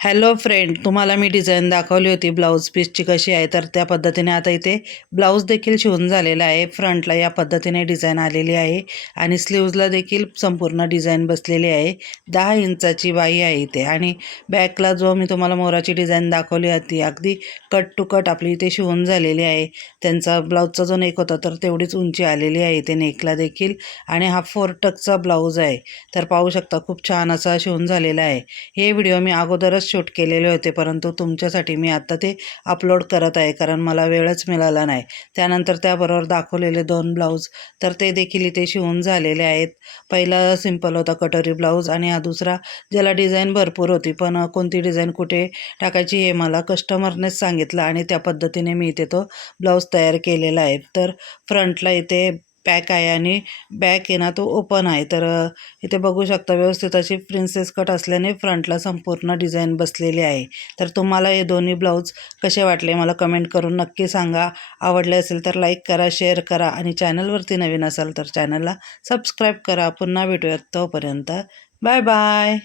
Hello friend, तुम्हाला मी design दाखवली होती ब्लाऊज पीसची कशी आहे, तर त्या पद्धतीने आता इथे ब्लाऊज देखील शिवून झालेला आहे। फ्रंटला या पद्धतीने डिझाईन आलेली आहे आणि स्लीव्जला देखील संपूर्ण डिझाईन बसलेली आहे। 10 इंचाची बाही आहे इथे आणि बॅकला जो मी तुम्हाला मोराची डिझाईन दाखवली होती अगदी कट टू कट आपली इथे शिवून झालेली आहे। त्यांचा ब्लाऊजचा जो नेक होता तर तेवढीच उंची आलेली आहे इथे नेकला देखील आणि हा 4 टक्सचा ब्लाऊज आहे। तर पाहू शकता खूप छान असा शिवून झालेला आहे। हे व्हिडिओ मी अगोदरच शूट केलेले होते, परंतु तुमच्यासाठी मी आता ते अपलोड करत आहे कारण मला वेळच मिळाला नाही। त्यानंतर त्याबरोबर दाखवलेले 2 ब्लाऊज तर ते देखील इथे शिवून झालेले आहेत। पहिला सिंपल होता कटोरी ब्लाऊज आणि हा दुसरा ज्याला डिझाईन भरपूर होती, पण कोणती डिझाईन कुठे टाकायची हे मला कस्टमरनेच सांगितलं आणि त्या पद्धतीने मी इथे तो ब्लाऊज तयार केलेला आहे। तर फ्रंटला इथे पॅक आहे आणि बॅक आहे ना तो ओपन आहे। तर इथे बघू शकता व्यवस्थित अशी प्रिन्सेस कट असल्याने फ्रंटला संपूर्ण डिझाईन बसलेली आहे। तर तुम्हाला हे दोन्ही ब्लाऊज कसे वाटले मला कमेंट करून नक्की सांगा। आवडले असेल तर लाईक करा, शेअर करा आणि चॅनलवरती नवीन असाल तर चॅनलला सबस्क्राईब करा। पुन्हा भेटूयात, तोपर्यंत बाय बाय।